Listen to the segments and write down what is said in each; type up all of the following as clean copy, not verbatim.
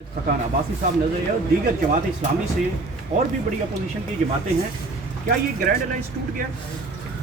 खकान अब्बासी साहब नजर आए और दीगर जमात इस्लामी से और भी बड़ी अपोजिशन की जमातें हैं, क्या ये ग्रैंड अलायंस टूट गया?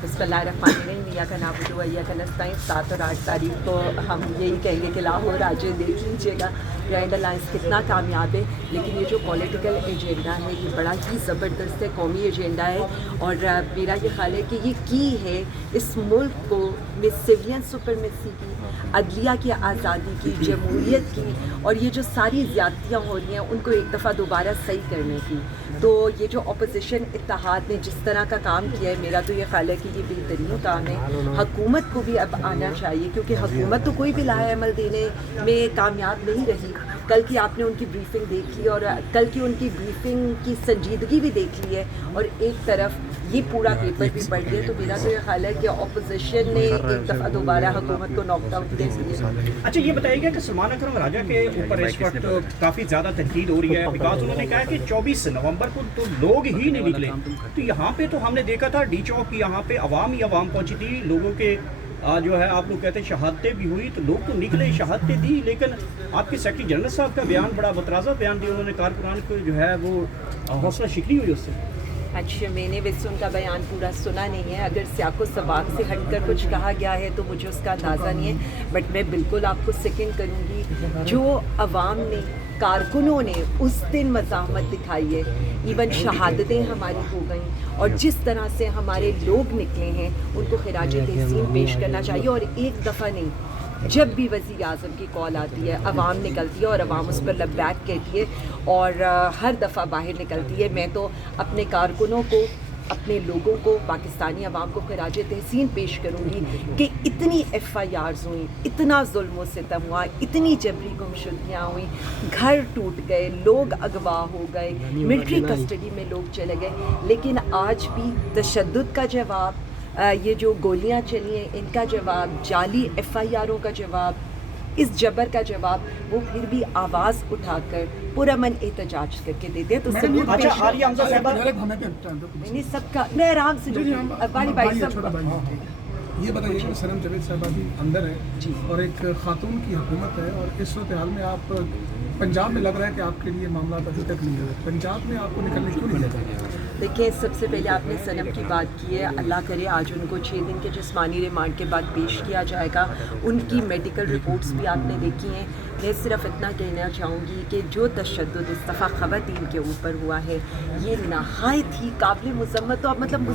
बिस्मिल्लाहिर्रहमानिर्रहीम, इय्याका नअबुदु व इय्याका नस्तईन। 7 और 8 तारीख को हम यही कहेंगे कि लाहौर राज्य देख लीजिएगा ग्रैंड अलायंस कितना कामयाब है। लेकिन ये जो पॉलिटिकल एजेंडा है ये बड़ा ही ज़बरदस्त है, कौमी एजेंडा है। और मेरा ये ख्याल है कि ये की है इस मुल्क को में सिविलियन सुपरमेसी की, अदलिया की आज़ादी की, जमहूरियत की, और ये जो सारी ज़्यादतियाँ हो रही हैं उनको एक दफ़ा दोबारा सही करने की। तो ये जो अपोजिशन इत्तेहाद ने जिस तरह का काम किया है, मेरा तो ये ख्याल है कि ये बेहतरीन काम है। हुकूमत को भी अब आना चाहिए, क्योंकि हुकूमत तो कोई भी लाहे अमल देने में कामयाब नहीं रही। कल की आपने उनकी ब्रीफिंग देख ली और कल की उनकी ब्रीफिंग की संजीदगी भी देख ली है, और एक तरफ ये पूरा पेपर भी पढ़ लिया। तो मेरा तो ये ख्याल है कि अपोजिशन ने एक दफ़ा दोबारा हुकूमत को नॉक आउट दे दिया। अच्छा, ये बताइएगा कि सलमान अकरम राजा के ऊपर इस वक्त काफ़ी ज़्यादा तनकीद हो रही है, बिकॉज उन्होंने कहा कि 24 नवंबर को तो लोग ही नहीं निकले। तो यहाँ पे तो हमने देखा था डी चौक की यहाँ पे अवाम ही अवाम पहुँची थी, लोगों के जो है आप लोग कहते हैं शहादतें भी हुई, तो लोग तो निकले, शहादतें दी। लेकिन आपके सेक्रेटरी जनरल साहब का बयान बड़ा बतराज़ा बयान दिया, उन्होंने कारकुनान को जो है वो हौसला शिकनी हुई उससे। अच्छा, मैंने वैसे उनका बयान पूरा सुना नहीं है। अगर सियाको सबाक से हटकर कुछ कहा गया है तो मुझे उसका अंदाज़ा नहीं है, बट मैं बिल्कुल आपको सेकंड करूँगी। जो अवाम ने, कारकुनों ने उस दिन मज़ाहमत दिखाई है, इवन शहादतें हमारी हो गई, और जिस तरह से हमारे लोग निकले हैं उनको खिराज तहसीन पेश करना चाहिए। और एक दफ़ा नहीं, जब भी वज़ीर आज़म की कॉल आती है अवाम निकलती है और अवाम उस पर लब्बैक कहती है, और हर दफ़ा बाहर निकलती है। मैं तो अपने कारकुनों को, अपने लोगों को, पाकिस्तानी अवाम को खिराज तहसीन पेश करूँगी कि इतनी FIRs हुई, इतना जुल्म व सितम हुआ, इतनी जबरी गुमशुदगियाँ हुई, घर टूट गए, लोग अगवा हो गए, मिलिट्री कस्टडी में लोग चले गए, लेकिन आज भी तशद्दुद का जवाब, ये जो गोलियां चली हैं इनका जवाब, जाली FIRों का जवाब, इस जबर का जवाब, वो फिर भी आवाज़ उठाकर पुरअमन एहतजाज करके देते हैं। तो सबूत अच्छा, आलिया हमजा साहबा, नहीं सबका, मैं आराम से भाई सब ये बताइए कि सनम जावेद साहब अभी अंदर है और एक खातून की हुकूमत है, और इस सूरत हाल में आप पंजाब में लग रहा है कि आपके लिए मामला अभी तक नहीं है, पंजाब में आपको निकलने क्यों नहीं देता? देखिए, सबसे पहले आपने सनम की बात की है। अल्लाह करे आज उनको 6 दिन के जिस्मानी रिमांड के बाद पेश किया जाएगा। उनकी मेडिकल रिपोर्ट्स भी आपने देखी हैं। मैं सिर्फ इतना कहना चाहूँगी कि जो तशद्दुद इस दफ़ा ख़वातीन के ऊपर हुआ है ये नहायत ही काबिल मज़म्मत। तो अब मतलब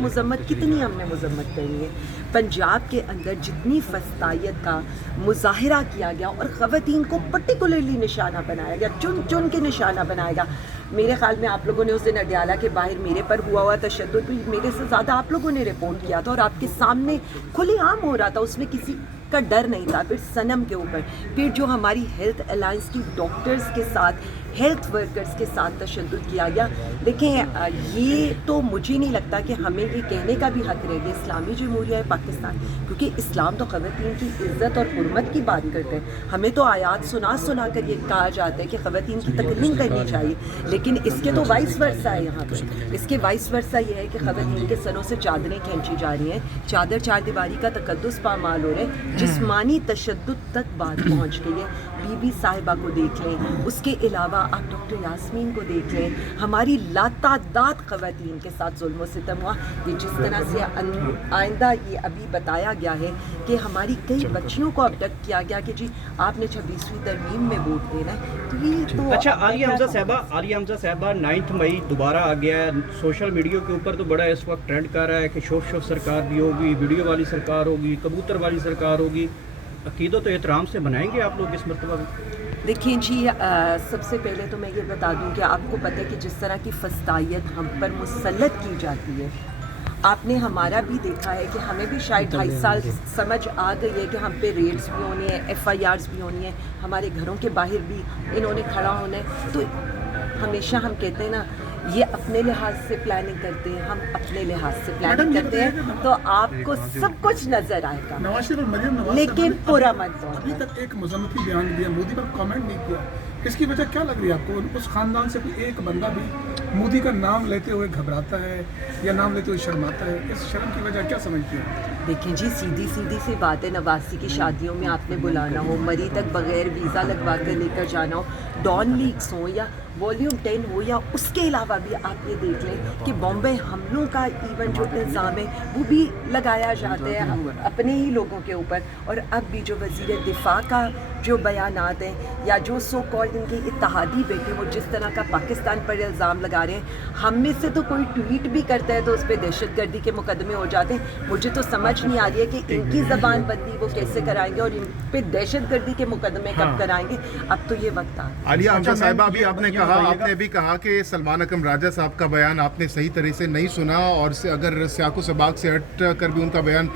मज़म्मत कितनी हमने मज़म्मत करनी है? पंजाब के अंदर जितनी फस्तायत का मुज़ाहिरा किया गया और ख़वातीन को पर्टिकुलरली निशाना बनाया गया, चुन चुन के निशाना बनाया गया। मेरे ख्याल में आप लोगों ने उस दिन अडयाला के बाहर मेरे पर हुआ तशद्दुद भी मेरे से ज़्यादा आप लोगों ने रिपोर्ट किया था, और आपके सामने खुलेआम हो रहा था, उसमें किसी का डर नहीं था। फिर सनम के ऊपर, फिर जो हमारी हेल्थ अलायंस की डॉक्टर्स के साथ, हेल्थ वर्कर्स के साथ तशद्दुद किया गया। देखें, ये तो मुझे नहीं लगता कि हमें ये कहने का भी हक़ रह गया इस्लामी जमहूरिया है पाकिस्तान, क्योंकि इस्लाम तो ख़वातीन की इज़्ज़त और हुर्मत की बात करते हैं। हमें तो आयात सुना कर ये कहा जाता है कि ख़वातीन की तकरीम करनी चाहिए, लेकिन इसके तो वाइस वर्सा है। यहाँ पर इसके वाइस वर्सा ये है कि ख़वातीन के सरों से चादरें खींची जा रही हैं, चादर चार दीवारी का तकद्दुस पामाल हो रहा है, जिस्मानी तशद्दुद तक बात पहुँच गई है। बीबी साहिबा को देख लें, उसके अलावा आप डॉक्टर यास्मीन को देख लें, हमारी लातादाद ख़वातीन के साथ जुल्म सितम हुआ। ये जिस तरह से आइंदा ये अभी बताया गया है कि हमारी कई बच्चियों को अबडक्ट किया गया कि जी आपने 26वीं तरमीम में वोट देना है, तो ये तो अच्छा, आलिया हमजा साहबा 9 मई दोबारा आ गया है। सोशल मीडिया के ऊपर तो बड़ा इस वक्त ट्रेंड कर रहा है कि शोफ सरकार भी होगी, वीडियो वाली सरकार होगी, कबूतर वाली सरकार होगी। अकीदत तो एहतराम से बनाएंगे आप लोग इस मरतबा भी? देखिए जी, सबसे पहले तो मैं ये बता दूं कि आपको पता है कि जिस तरह की फस्तायत हम पर मुसल्लत की जाती है, आपने हमारा भी देखा है कि हमें भी शायद 2.5 साल समझ आ गई है कि हम पे रेड्स भी होनी है, FIRs भी होनी है, हमारे घरों के बाहर भी इन्होंने खड़ा होना है। तो हमेशा हम कहते हैं ना, ये अपने लिहाज से प्लानिंग करते हैं, हम अपने लिहाज से प्लानिंग करते हैं, तो आपको सब कुछ नजर आएगा। नवाज शरीफ और मरियम नवाज लेकिन पुरअमन अभी तक एक मजम्मती बयान दिया, मोदी पर कमेंट नहीं किया, इसकी वजह क्या लग रही है आपको? उस खानदान से कोई एक बंदा भी मोदी का नाम लेते हुए घबराता है या नाम लेते हुए शर्माता है? इस शर्म की वजह क्या समझती है? देखिए जी, सीधी सीधी सी बात है, नवासी की शादियों में आपने बुलाना हो, मरी तक बगैर वीज़ा लगवा कर लेकर जाना हो, डॉन लीक्स हो या वॉल्यूम 10 हो, या उसके अलावा भी आप ये देख लें कि बॉम्बे हमलों का इवन जो इल्ज़ाम है वो भी लगाया जाता है अपने ही लोगों के ऊपर। और अब भी जो वज़ीर दिफा का जो बयानात हैं या जो सो कॉल्ड इनके इत्तेहादी बेटे वो जिस तरह का पाकिस्तान पर इल्ज़ाम लगा रहे हैं, हम में से तो कोई ट्वीट भी करता है तो उस पर दहशतगर्दी के मुकदमे हो जाते हैं। मुझे तो समझ नहीं आ रही है कि इनकी ज़बान बंदी वो कैसे कराएंगे और इन पे दहशतगर्दी के मुकदमे कब कराएंगे। अब तो ये वक्त आ गया। आलिया हमजा साहिबा, अभी आपने भी कहा कि सलमान अकरम राजा साहब का बयान आपने सही तरह से नहीं सुना, और अगर सियाको सबाक से हट कर भी उनका बयान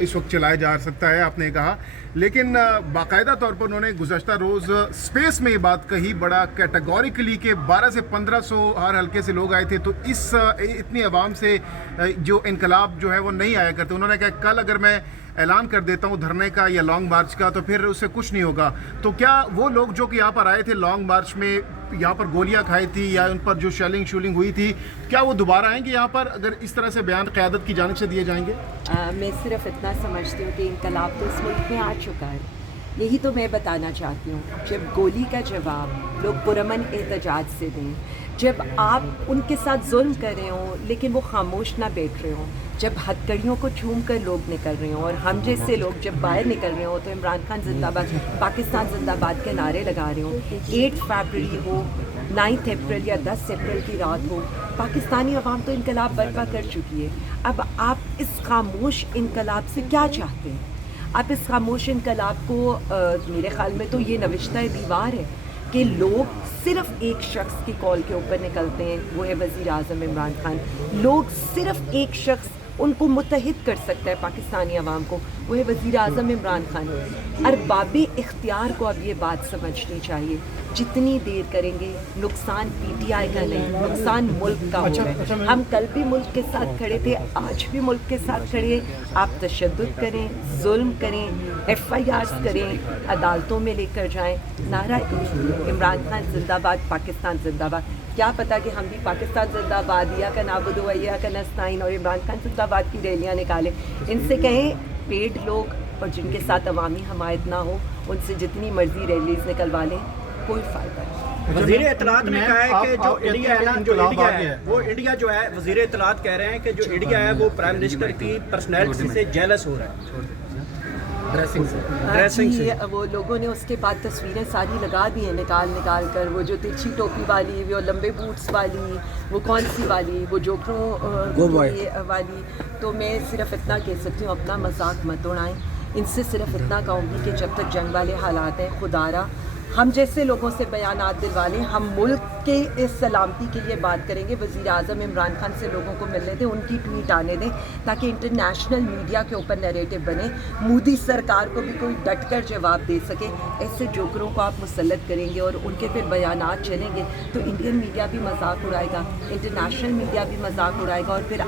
इस वक्त चलाया जा सकता है, आपने कहा, लेकिन बाकायदा तौर पर उन्होंने गुज़श्ता रोज़ स्पेस में ये बात कही बड़ा कैटेगोरिकली कि 12 से 1500 हर हल्के से लोग आए थे, तो इतनी आवाम से जो इनकलाब जो है वो नहीं आया करते। उन्होंने कहा कल अगर मैं ऐलान कर देता हूँ धरने का या लॉन्ग मार्च का तो फिर उससे कुछ नहीं होगा। तो क्या वो लोग जो कि यहाँ पर आए थे लॉन्ग मार्च में, यहाँ पर गोलियाँ खाई थी या उन पर जो शेलिंग हुई थी, क्या वो दोबारा आएंगे यहाँ पर अगर इस तरह से बयान क़यादत की जानिब से दिए जाएंगे? मैं सिर्फ इतना समझती हूँ कि इनकलाब तो इस मुल्क में आ चुका है, यही तो मैं बताना चाहती हूँ। जब गोली का जवाब लोग पुरअमन एहतजाज से दें, जब आप उनके साथ जुल्म कर रहे हों लेकिन वो खामोश ना बैठ रहे हों, जब हथकड़ियों को चूम कर लोग निकल रहे हों और हम जैसे लोग जब बाहर निकल रहे हों तो इमरान खान जिंदाबाद, पाकिस्तान जिंदाबाद के नारे लगा रहे हों, 8 फरवरी हो, 9 अप्रैल या 10 अप्रैल की रात हो, पाकिस्तानी अवाम तो इनकलाब बर्पा कर चुकी है। अब आप इस खामोश इनकलाब से क्या चाहते हैं? आप इस खामोश इनकलाब को मेरे ख़्याल में तो ये नविश्ता दीवार है कि लोग सिर्फ एक शख्स की कॉल के ऊपर निकलते हैं, वो है वज़ीर आज़म इमरान खान। लोग सिर्फ एक शख्स उनको मुत्तहिद कर सकता है पाकिस्तानी अवाम को, वो है वज़ीर आज़म इमरान खान। अरबाब इख्तियार को अब ये बात समझनी चाहिए, जितनी देर करेंगे नुकसान PTI का नहीं, नुकसान मुल्क का होगा। हम कल भी मुल्क के साथ खड़े थे, आज भी मुल्क के साथ खड़े। आप तशद्दुद करें, जुल्म करें, FIRs करें, अदालतों में लेकर जाएं, नारा इमरान खान जिंदाबाद, पाकिस्तान जिंदाबाद। क्या पता कि हम भी पाकिस्तान जिंदाबाद या का नाबुदु व या का नस्ताइन और इमरान खान जिंदाबाद की रैलियाँ निकालें। इनसे कहें पेड लोग और जिनके साथ अवामी हमायत ना हो उनसे जितनी मर्जी रैलीज निकलवा लें, कोई फ़ायदा नहीं। वज़ीर इत्तलात ने कहा है कि जो इंडिया है वो इंडिया जो है, वज़ीर इत्तलात कह रहे हैं कि जो इंडिया है वो प्राइम मिनिस्टर की पर्सनैलिटी से जेलस हो रहा है, ड्रेसिंग से। वो लोगों ने उसके बाद तस्वीरें सारी लगा दी हैं निकाल कर, वो जो तिरछी टोपी वाली, वो लंबे बूट्स वाली, वो कौन सी वाली, वो जोकरों वाली। तो मैं सिर्फ इतना कह सकती हूँ, अपना मजाक मत उड़ाएं। इनसे सिर्फ इतना कहूँगी कि जब तक जंग वाले हालात हैं, खुदारा हम जैसे लोगों से बयानात दिलवा लें, हम मुल्क के इस सलामती के लिए बात करेंगे। वज़ीर आज़म इमरान खान से लोगों को मिलने दें, उनकी ट्वीट आने दें, ताकि इंटरनेशनल मीडिया के ऊपर नैरेटिव बने, मोदी सरकार को भी कोई डट कर जवाब दे सके। ऐसे जोकरों को आप मुसल्लत करेंगे और उनके फिर बयानात चलेंगे तो इंडियन मीडिया भी मजाक उड़ाएगा, इंटरनेशनल मीडिया भी मजाक उड़ाएगा और फिर